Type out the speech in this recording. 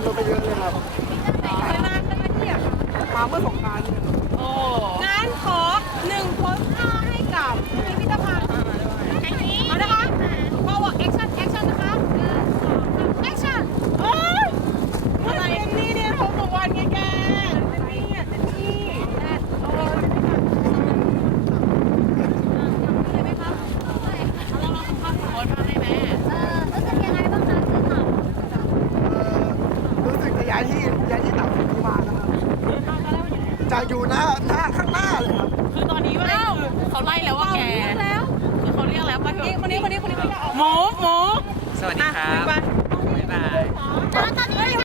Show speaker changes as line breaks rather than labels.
ำลดไปเยอะเลยครับ
เวลาจะมาเทียบ
มาเมื่อสงกรารเนี่ยครับ
โอ้งั้นขอหนึ่งโพสท่าให้กับพิพิธภัณฑ์เอานะคะพอว่าแอคชั่นแอคชั่นนะคะแอคชั่นโอ้ยอะไรนี่เนี่ยผมบอกวันไงแกเจนนี่อะเจนนี่โอ้ยได้ไหมคะเอาลองลองสัมภาษณ์โพสมาได้ไหม
เออรู้สึกยังไงบ้างคะคือเต่า
เอ่อรู้สึกจะย้ายที่ย้ายที่ต่างจังหวัดนะครับ จะอยู่หน้าหน้าข้างหน้าเลยครับ
คือตอนนี้ว่าเขาไล่แล้วว่าแกแล้วคือเขาเรียกแล้วว่าคนนี้คนนี้คนนี้คนนี้เขาอยากออกหมูหมู
สวัสดีครับ